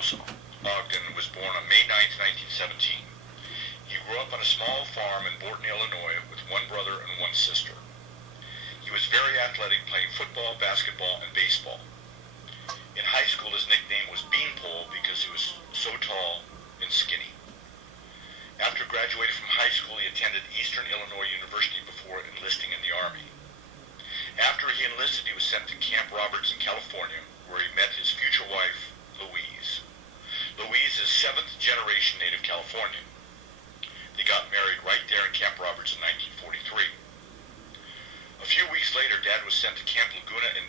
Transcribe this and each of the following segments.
Ogden was born on May 9, 1917. He grew up on a small farm in Borton, Illinois, with one brother and one sister. He was very athletic, playing football, basketball, and baseball. In high school, his nickname was Beanpole because he was so tall and skinny. After graduating from high school, he attended Eastern Illinois University before enlisting in the Army. After he enlisted, he was sent to Camp Roberts in California, where he met his future wife, Louise. Louise is seventh-generation native Californian. They got married right there in Camp Roberts in 1943. A few weeks later, Dad was sent to Camp Laguna in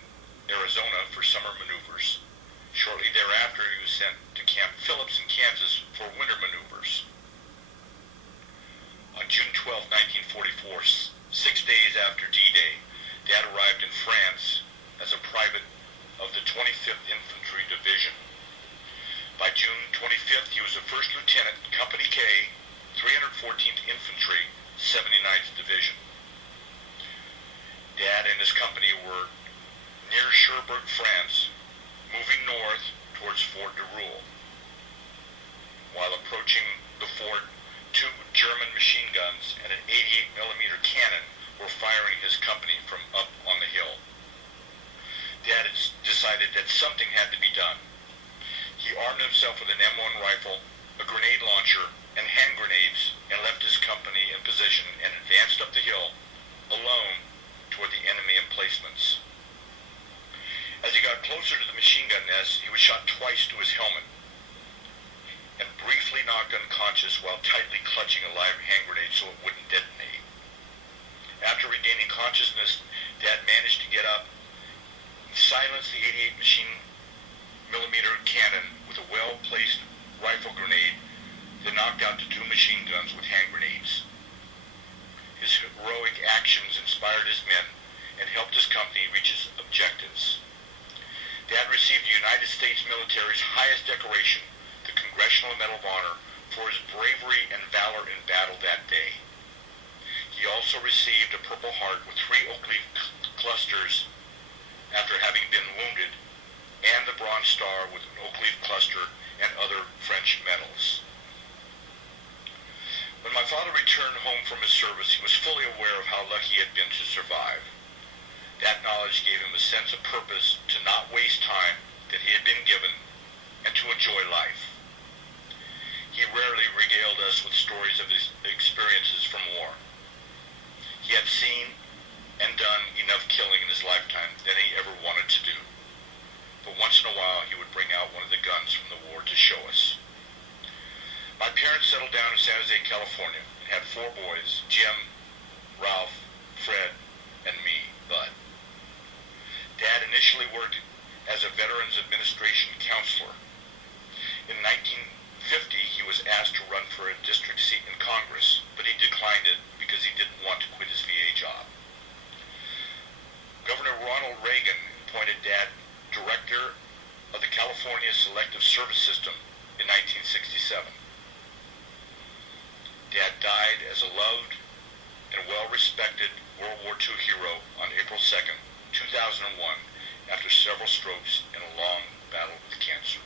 Arizona for summer maneuvers. Shortly thereafter, he was sent to Camp Phillips in Kansas for winter maneuvers. On June 12, 1944, 6 days after D-Day, Dad arrived in France as a private of the 25th Infantry Division. By June 25th, he was a first lieutenant, Company K, 314th Infantry, 79th Division. Dad and his company were near Cherbourg, France, moving north towards Fort de Roule. While approaching the fort, 2 German machine guns and an 88mm cannon were firing his company from up on the hill. Dad had decided that something had to be done. He armed himself with an M1 rifle, a grenade launcher, and hand grenades, and left his company in position and advanced up the hill, alone, toward the enemy emplacements. As he got closer to the machine gun nest, he was shot twice to his helmet, and briefly knocked unconscious while tightly clutching a live hand grenade so it wouldn't detonate. After regaining consciousness, Dad managed to get up and silence the 88mm cannon with a well-placed rifle grenade that knocked out the 2 machine guns with hand grenades. His heroic actions inspired his men and helped his company reach its objectives. Dad received the United States military's highest decoration, the Congressional Medal of Honor, for his bravery and valor in battle that day. He also received a Purple Heart with 3 oak leaf clusters after having been wounded, and the Bronze Star with an oak leaf cluster and other French medals. When my father returned home from his service, he was fully aware of how lucky he had been to survive. That knowledge gave him a sense of purpose to not waste time that he had been given and to enjoy life. He rarely regaled us with stories of his experiences from war. He had seen and done enough killing in his lifetime than he ever wanted to do. But once in a while, he would bring out one of the guns from the war to show us. My parents settled down in San Jose, California, and had 4 boys, Jim, Ralph, Fred, and me, Bud. Dad initially worked as a Veterans Administration counselor. In 1950, he was asked to run for a district seat in Congress, but he declined it because he didn't want to quit his VA job. Governor Ronald Reagan appointed Dad director of the California Selective Service System in 1967. Dad died as a loved and well-respected World War II hero on April 2nd, 2001, after several strokes in a long battle with cancer.